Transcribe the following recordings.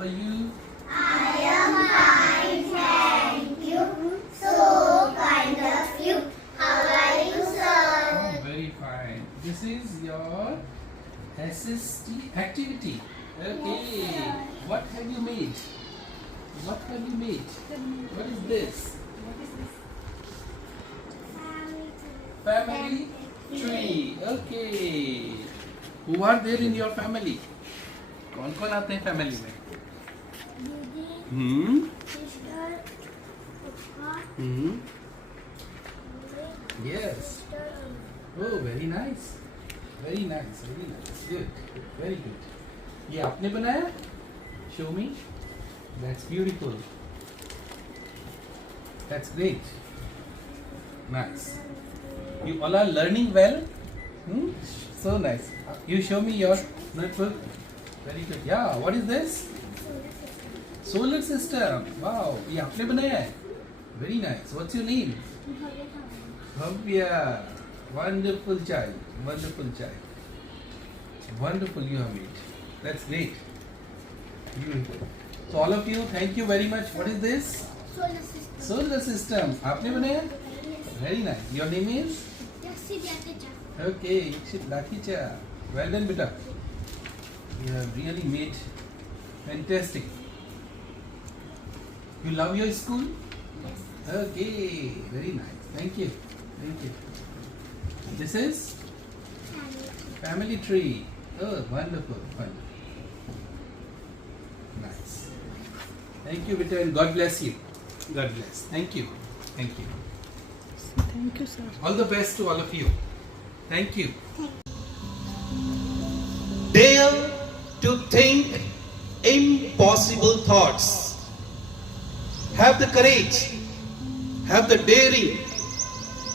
are you? I am fine, thank you. So kind of you. How are you, sir? Oh, very fine. This is your SST activity. Okay. Yes, sir. What have you made? What have you made? What is this? Family tree. Okay. Who are there in your family? कौन कौन आते हैं family में? दीदी, sister, पापा, Hmm. Yes. Sister, Oh, very nice. Very nice. Very nice. Good. Very good. ये आपने बनाया? Show me. That's beautiful. That's great. Nice. You all are learning well. Hmm? So nice. You show me your notebook. Very good. Yeah. What is this? Solar system. Wow. ये आपने बनाया है? Very nice. What's your name? Bhavya. Wonderful child. Wonderful child. Wonderful you have made. That's great. Beautiful. So all of you, thank you very much. What is this? solar system. Solar system. आपने बनाया? Very nice. Your name is? Okay, Ikshit Lakicha. Well done, beta. You have really made fantastic. You love your school? Yes. Okay, very nice. Thank you. Thank you. This is family tree. Oh, wonderful. Wonderful. Nice. Thank you, beta, and God bless you. God bless. Thank you. Thank you. Thank you, sir. All the best to all of you. Thank you. Dare to think impossible thoughts. Have the courage, have the daring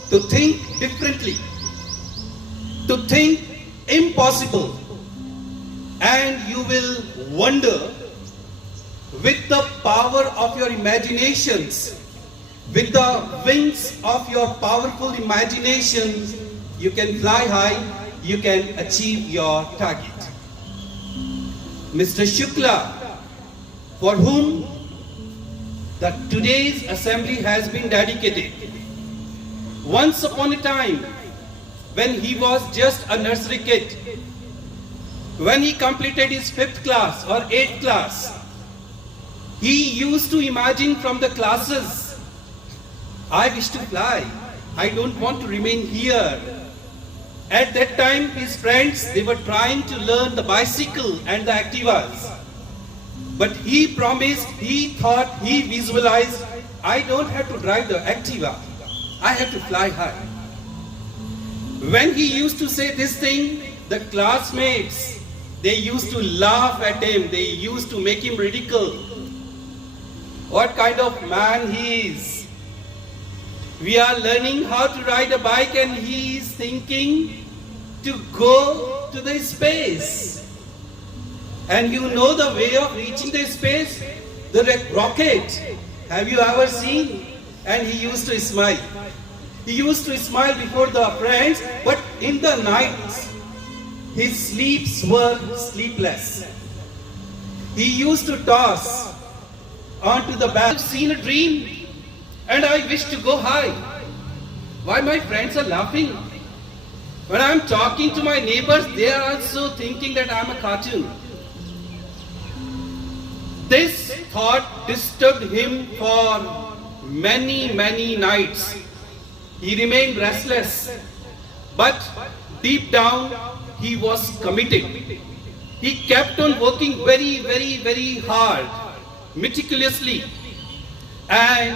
to think differently, to think impossible, and you will wonder with the power of your imaginations, with the wings of your powerful imagination, you can fly high, you can achieve your target. Mr. Shukla, for whom today's assembly has been dedicated, once upon a time, when he was just a nursery kid, when he completed his 5th class or 8th class, he used to imagine from the classes, I wish to fly. I don't want to remain here. At that time, his friends, they were trying to learn the bicycle and the Activas. But he promised, he thought, he visualized, I don't have to drive the Activa. I have to fly high. When he used to say this thing, the classmates, they used to laugh at him. They used to make him ridicule. What kind of man he is? We are learning how to ride a bike and he is thinking to go to the space. And you know the way of reaching the space? The rocket. Have you ever seen? And he used to smile. He used to smile before the friends, but in the nights, his sleeps were sleepless. He used to toss onto the bed. I've seen a dream. And I wish to go high. Why my friends are laughing? When I'm talking to my neighbors, they are also thinking that I'm a cartoon. This thought disturbed him for many, many nights. He remained restless. But deep down, he was committed. He kept on working very, very, very hard, meticulously. And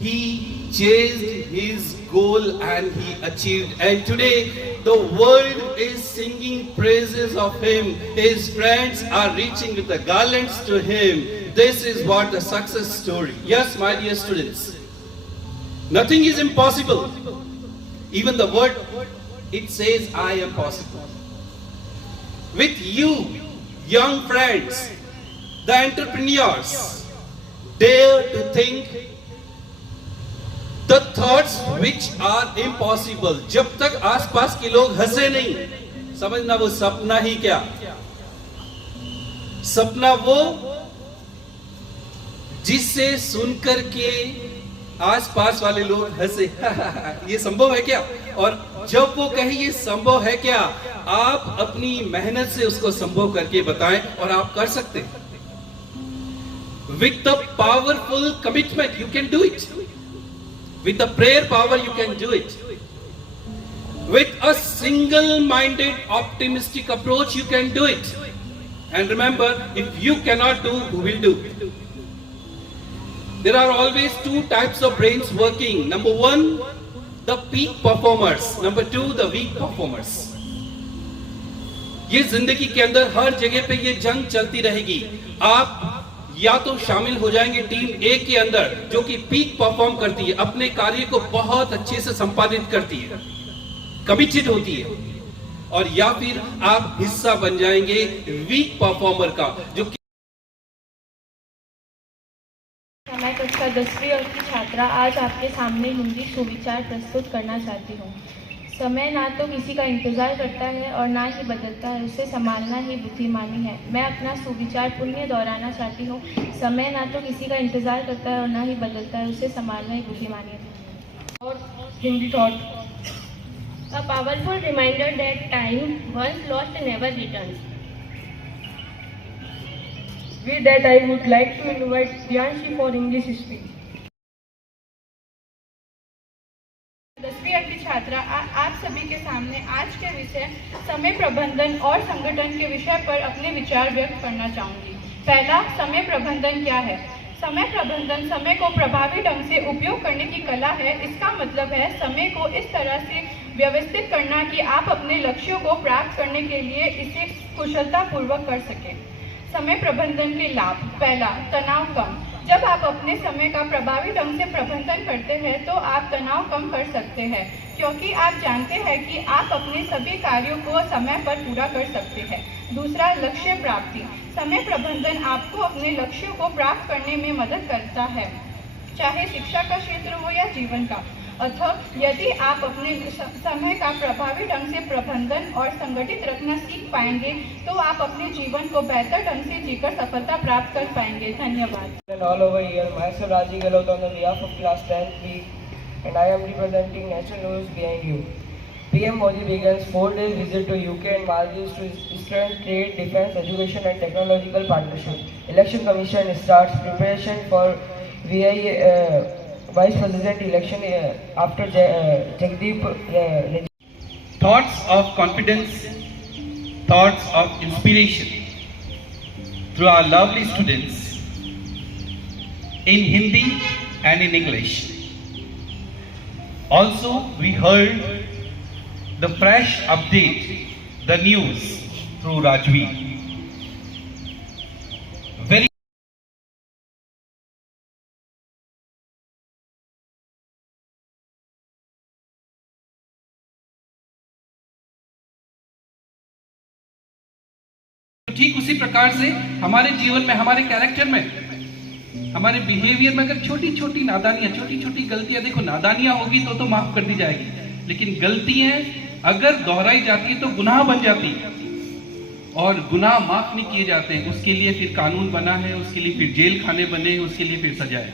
he chased his goal and he achieved. And today the world is singing praises of him. His friends are reaching with the garlands to him. This is what the success story. Yes, my dear students. Nothing is impossible. Even the word, it says, I am possible. With you, young friends, the entrepreneurs, dare to think the thoughts which are impossible. जब तक आसपास के लोग हंसे नहीं, समझना वो सपना ही क्या, सपना वो जिससे सुनकर के आसपास वाले लोग हंसे ये संभव है क्या? और जब वो कहे ये संभव है क्या, आप अपनी मेहनत से उसको संभव करके बताएं और आप कर सकते हैं। With the powerful commitment you can do it. With the prayer power you can do it. With a single-minded optimistic approach you can do it. And remember, if you cannot do, who will do? There are always two types of brains working. Number one, the peak performers. Number two, the weak performers. ये जिंदगी के अंदर हर जगह पे ये जंग चलती रहेगी। आप या तो शामिल हो जाएंगे टीम ए के अंदर जो कि पीक परफॉर्म करती है, अपने कार्य को बहुत अच्छे से संपादित करती है, कमिटेड होती है, और या फिर आप हिस्सा बन जाएंगे वीक परफॉर्मर का जो मैं कक्षा 10वीं और की छात्रा आज आपके सामने हिंदी सुविचार प्रस्तुत करना चाहती हूँ। समय ना तो किसी का इंतजार करता है और ना ही बदलता है, उसे संभालना ही बुद्धिमानी है। मैं अपना सुविचार पुण्य दोहराना चाहती हूँ। समय ना तो किसी का इंतजार करता है और ना ही बदलता है, उसे संभालना ही बुद्धिमानी है। और Hindi thought, A powerful reminder that time once lost never returns. with that I would like to invite Dianshi for English speech. 10वीं की छात्रा आप सभी के सामने आज के विषय समय प्रबंधन और संगठन के विषय पर अपने विचार व्यक्त करना चाहूंगी। पहला, समय प्रबंधन क्या है? समय प्रबंधन समय को प्रभावी ढंग से उपयोग करने की कला है। इसका मतलब है समय को इस तरह से व्यवस्थित करना कि आप अपने लक्ष्यों को प्राप्त करने के लिए इसे कुशलतापूर्वक कर सकें। समय प्रबंधन के लाभ, पहला, तनाव कम। जब आप अपने समय का प्रभावी ढंग से प्रबंधन करते हैं तो आप तनाव कम कर सकते हैं, क्योंकि आप जानते हैं कि आप अपने सभी कार्यों को समय पर पूरा कर सकते हैं। दूसरा, लक्ष्य प्राप्ति। समय प्रबंधन आपको अपने लक्ष्यों को प्राप्त करने में मदद करता है, चाहे शिक्षा का क्षेत्र हो या जीवन का। अतः यदि आप अपने समय का प्रभावी ढंग से प्रबंधन और संगठित रखना सीख पाएंगे तो आप अपने जीवन को बेहतर ढंग से जीकर सफलता प्राप्त कर पाएंगे। धन्यवाद। All over here, myself Raji Galot on the behalf of class 10B, and I am representing national news behind you. PM Modi begins 4 days visit to UK and Maldives to strengthen trade, defense, education and technological partnership. Election Commission starts preparation for VI Vice President election after Jagdeep. thoughts of confidence, thoughts of inspiration through our lovely students in Hindi and in English. Also, we heard the fresh update, the news through Rajvi. Very ठीक उसी प्रकार से हमारे जीवन में, हमारे character में, हमारे बिहेवियर में अगर छोटी छोटी नादानियां, छोटी छोटी गलतियां, देखो नादानियां होगी तो माफ कर दी जाएगी, लेकिन गलतियां अगर दोहराई जाती है तो गुनाह बन जाती है, और गुनाह माफ नहीं किए जाते हैं। उसके लिए फिर कानून बना है, उसके लिए फिर जेल खाने बने, उसके लिए फिर सजा है।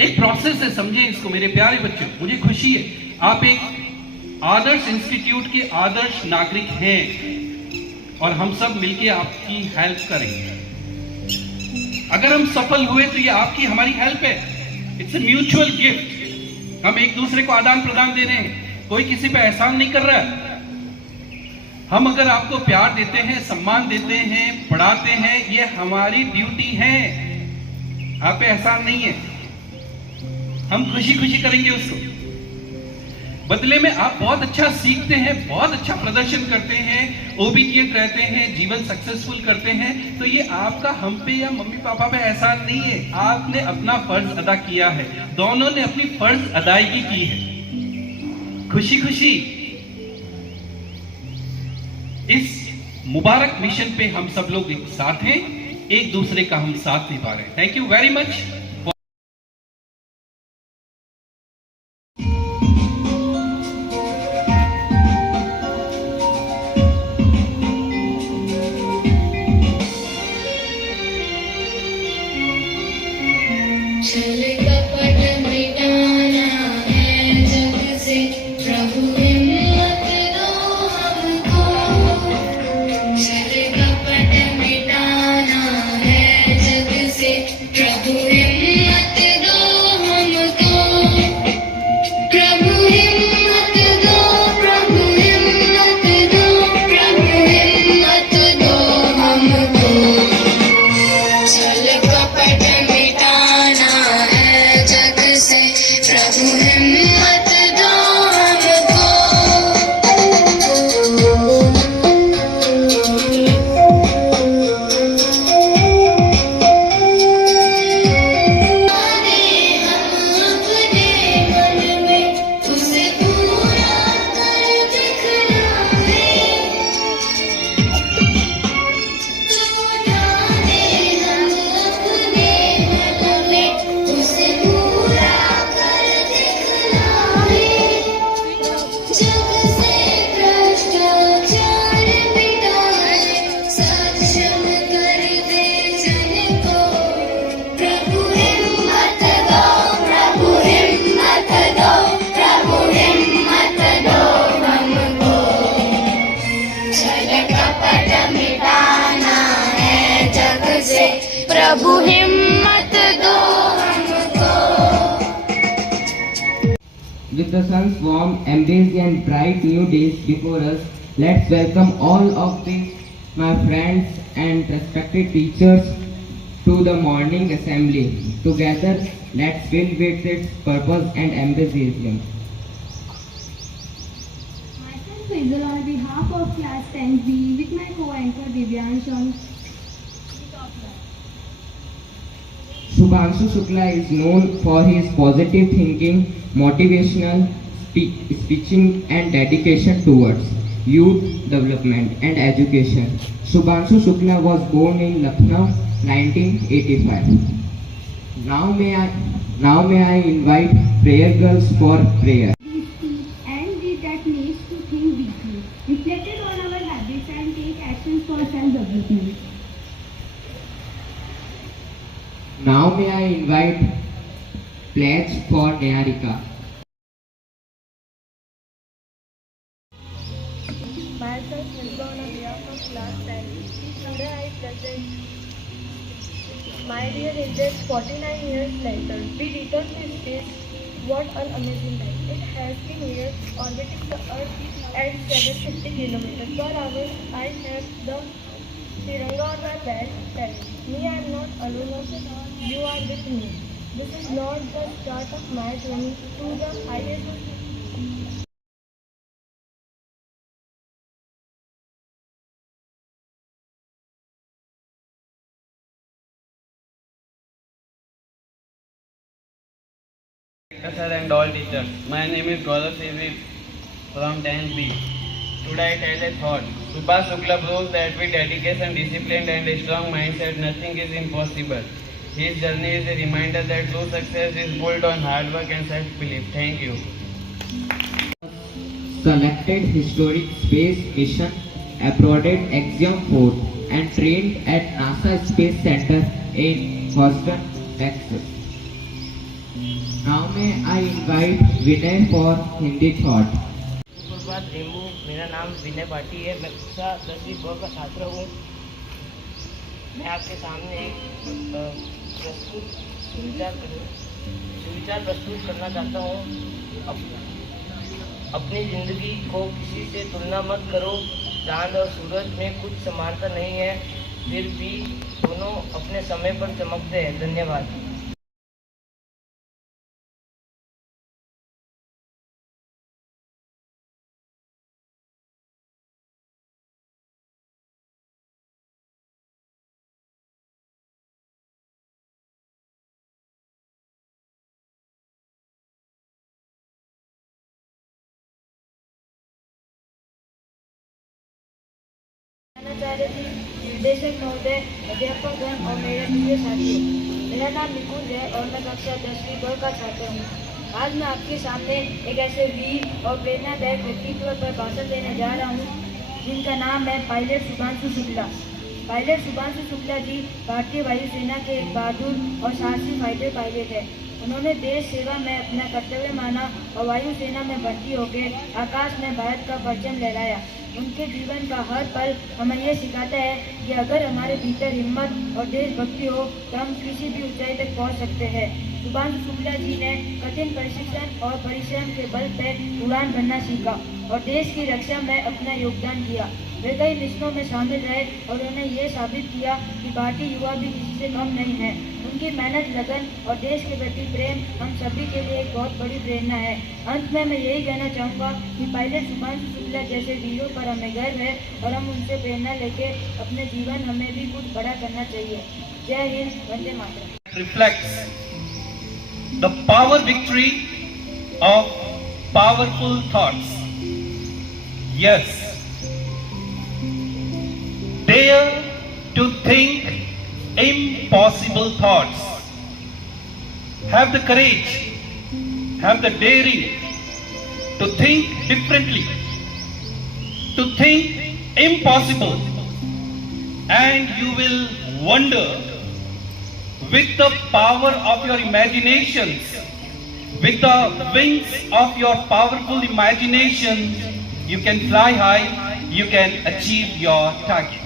एक प्रोसेस है, समझे इसको मेरे प्यारे बच्चों। मुझे खुशी है आप एक आदर्श इंस्टीट्यूट के आदर्श नागरिक हैं और हम सब मिलके आपकी हेल्प करेंगे। अगर हम सफल हुए तो ये आपकी हमारी हेल्प है। It's a mutual gift. हम एक दूसरे को आदान प्रदान दे रहे हैं, कोई किसी पे एहसान नहीं कर रहा है। हम अगर आपको प्यार देते हैं, सम्मान देते हैं, पढ़ाते हैं, ये हमारी ड्यूटी है, आप पे एहसान नहीं है। हम खुशी खुशी करेंगे उसको। बदले में आप बहुत अच्छा सीखते हैं, बहुत अच्छा प्रदर्शन करते हैं, ओबीडिएंट रहते हैं, जीवन सक्सेसफुल करते हैं, तो ये आपका हम पे या मम्मी पापा पे एहसान नहीं है। आपने अपना फर्ज अदा किया है, दोनों ने अपनी फर्ज अदायगी की है। खुशी खुशी इस मुबारक मिशन पे हम सब लोग एक साथ हैं, एक दूसरे का हम साथ निभा रहे हैं। Thank you very much. प्रभु हिम्मत दो With the sun's warm embrace and bright new days before us, let's welcome all of my friends and respected teachers to the morning assembly. Together, let's fill with its purpose and enthusiasm. Myself Faisal on behalf of class 10B with my co-anchor Divyansh on Shubhanshu Shukla is known for his positive thinking, motivational speaking and dedication towards youth development and education. Shubhanshu Shukla was born in Lucknow, 1985. Now may I invite prayer girls for prayer. and that needs to think deeply, reflected on our habits and take actions for self-development. Now may I invite pledge for Nayarika. Myself Milba on behalf of class 10. Today I present. My dear Indians, 49 years later, we return to space. What an amazing life. It has been here orbiting the Earth at 750 kilometers per hour. I have the Tiranga on my back. Me, I am not alone. You are with me. This is not the start of my journey to the highest. Sir and all teachers. My name is Gaurav Sevi from 10B. Today I tell a thought. Subhash Shukla proves that with dedication, discipline and a strong mindset, nothing is impossible. His journey is a reminder that true success is built on hard work and self-belief. Thank you. Selected historic space mission, applauded Axiom 4 and trained at NASA Space Center in Houston, Texas. Now may I invite Vinay for Hindi thought. सुप्रभात रेमू, मेरा नाम विनय पाटी है। मैं कक्षा 10वीं ब का छात्र हूँ। मैं आपके सामने एक सुविचार प्रस्तुत करना चाहता हूँ। अपनी ज़िंदगी को किसी से तुलना मत करो। चांद और सूरज में कुछ समानता नहीं है, फिर भी दोनों अपने समय पर चमकते हैं। धन्यवाद। निर्देशक महोदय, अध्यापकगण और मेरे प्रिय साथियों, मेरा नाम निकुंज है और मैं कक्षा 10वीं ब का छात्र हूँ। आज मैं आपके सामने एक ऐसे वीर और प्रेरणादायक व्यक्तित्व पर भाषण देने जा रहा हूँ जिनका नाम है पायलट शुभांशु शुक्ला। पायलट शुभांशु शुक्ला जी भारतीय वायुसेना के एक बहादुर और साहसी फाइटर पायलट है। उन्होंने देश सेवा में अपना कर्तव्य माना और वायुसेना में भर्ती होकर आकाश में भारत का परचम लहराया। उनके जीवन का हर पल हमें यह सिखाता है कि अगर हमारे भीतर हिम्मत और देशभक्ति हो तो हम किसी भी ऊंचाई तक पहुंच सकते हैं। शुभांशु शुक्ला जी ने कठिन प्रशिक्षण और परिश्रम के बल पर उड़ान भरना सीखा और देश की रक्षा में अपना योगदान किया। वे कई मिशनों में शामिल रहे और उन्होंने ये साबित किया कि भारतीय युवा भी किसी से कम नहीं है। उनकी मेहनत, लगन और देश के प्रति प्रेम हम सभी के लिए एक बहुत बड़ी प्रेरणा है। अंत में मैं यही कहना चाहूँगा कि पायलट शुभांशु शुक्ला जैसे वीरों पर हमें गर्व है और हम उनसे प्रेरणा लेके अपने जीवन हमें भी कुछ बड़ा करना चाहिए। जय Hind, Vande Mataram. Reflects the power victory of powerful thoughts. Yes, dare to think impossible thoughts. Have the courage, have the daring to think differently, to think impossible, and you will wonder with the power of your imaginations, with the wings of your powerful imagination, you can fly high, you can achieve your target.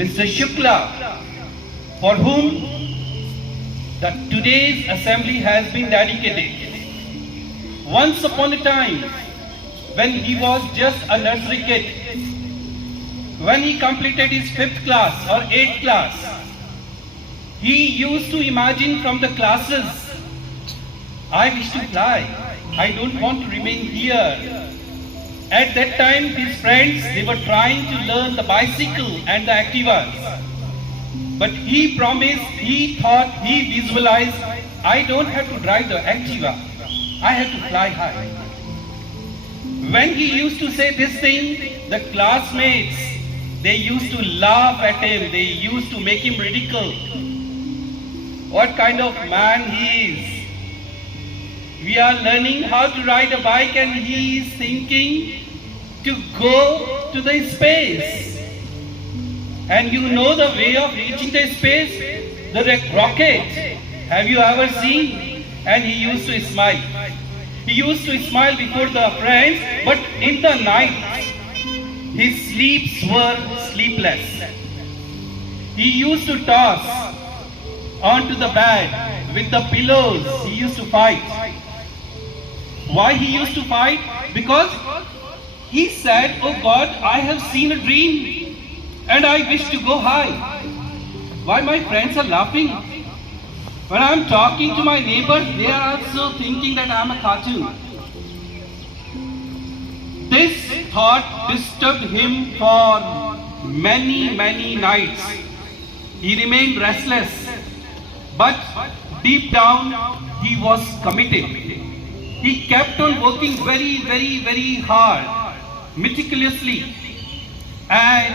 Mr. Shukla for whom today's assembly has been dedicated. Once upon a time, when he was just a nursery kid, when he completed his 5th class or 8th class, he used to imagine from the classes, I wish to fly. I don't want to remain here. At that time, his friends, they were trying to learn the bicycle and the Activas. But he promised, he thought, he visualized, I don't have to drive the Activa. I have to fly high. When he used to say this thing, the classmates, they used to laugh at him. They used to make him ridicule. What kind of man he is. We are learning how to ride a bike and he is thinking to go to the space. And you know the way of reaching the space? The rocket. Have you ever seen? And he used to smile. He used to smile before the friends, but in the night, his sleeps were sleepless. He used to toss onto the bed with the pillows. He used to fight. Why he used to fight? Because he said, oh God, I have seen a dream and I wish to go high. Why my friends are laughing? When I am talking to my neighbors, they are also thinking that I am a cartoon. This thought disturbed him for many nights. He remained restless, but deep down he was committed. He kept on working very hard, meticulously, and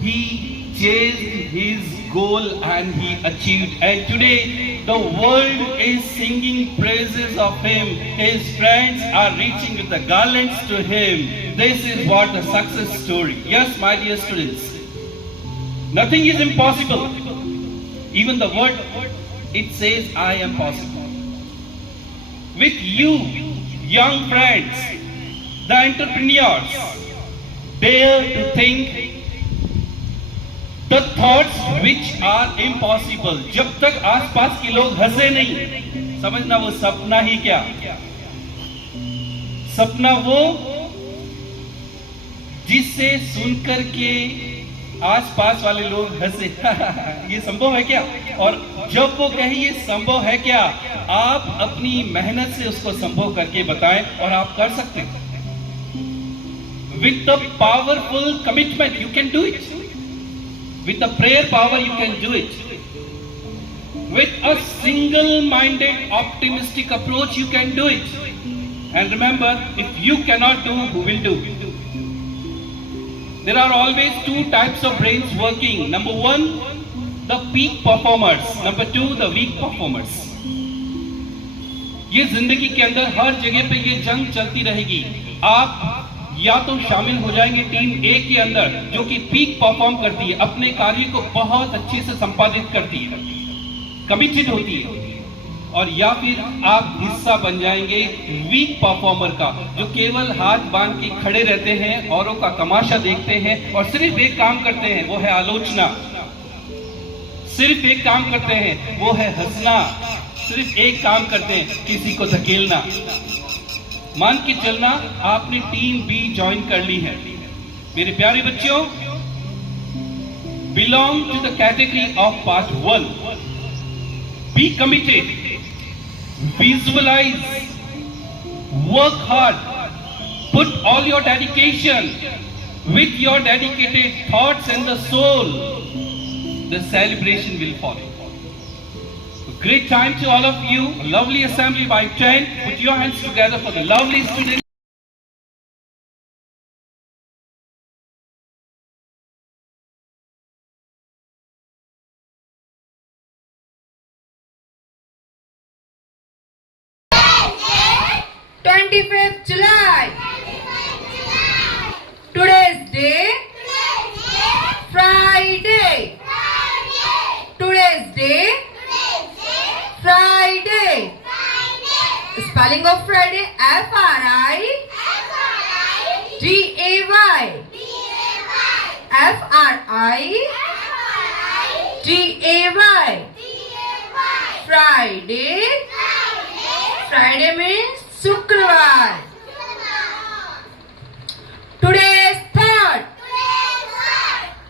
he chased his goal and he achieved. And today the world is singing praises of him. His friends are reaching with the garlands to him. This is what the success story. Yes, my dear students, nothing is impossible. Even the word, it says I am possible. With you, young friends, the entrepreneurs, dare to think the thoughts which are impossible. जब तक आसपास के लोग हंसे नहीं, समझना वो सपना ही क्या? सपना वो जिससे सुनकर के आसपास वाले लोग हंसे। ये संभव है क्या? और जब वो कहे ये संभव है क्या, आप अपनी मेहनत से उसको संभव करके बताएं और आप कर सकते हैं। With the powerful commitment, you can do it. With the prayer power, you can do it. With a single-minded, optimistic approach, you can do it. And remember, if you cannot do, who will do? There are always two types of brains working. Number one, the peak performers. Number two, the weak performers. ये जिंदगी के अंदर हर जगह पे ये जंग चलती रहेगी। आप या तो शामिल हो जाएंगे टीम ए के अंदर जो कि पीक परफॉर्म करती है, अपने कार्य को बहुत अच्छे से संपादित करती है, कमिटेड होती है, और या फिर आप हिस्सा बन जाएंगे वीक परफॉर्मर का जो केवल हाथ बांध के खड़े रहते हैं, औरों का तमाशा देखते हैं और सिर्फ एक काम करते हैं, वो है आलोचना। सिर्फ एक काम करते हैं, वो है हंसना। सिर्फ एक काम करते हैं, किसी को धकेलना। मान के चलना आपने टीम बी ज्वाइन कर ली है। मेरे प्यारे बच्चों, belong to the category of part 1। Be committed, visualize, work hard, put all your dedication with your dedicated thoughts and the soul, the celebration will follow. Great time to all of you. A lovely assembly by 10. Put your hands together for the lovely students. July. Today's day, Friday. Today's day, Friday. Spelling of Friday, Friday. Friday. Friday. Friday means Shukrawar. Today's thought.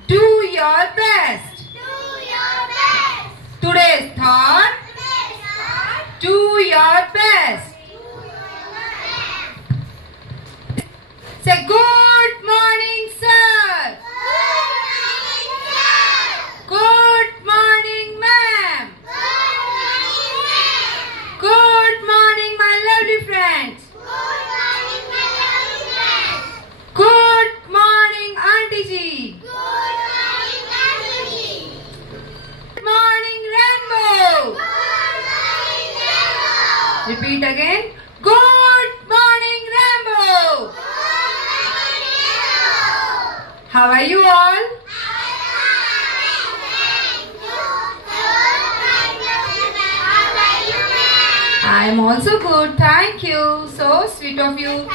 Do your best. Today's thought. Do your best. Say good morning, sir. Good morning, ma'am. Good morning, my lovely friends. Good morning, Auntie Ji. Good morning, Rainbow. Repeat again. Good morning, Rainbow. How are you all? I am also good. Thank you. So sweet of you.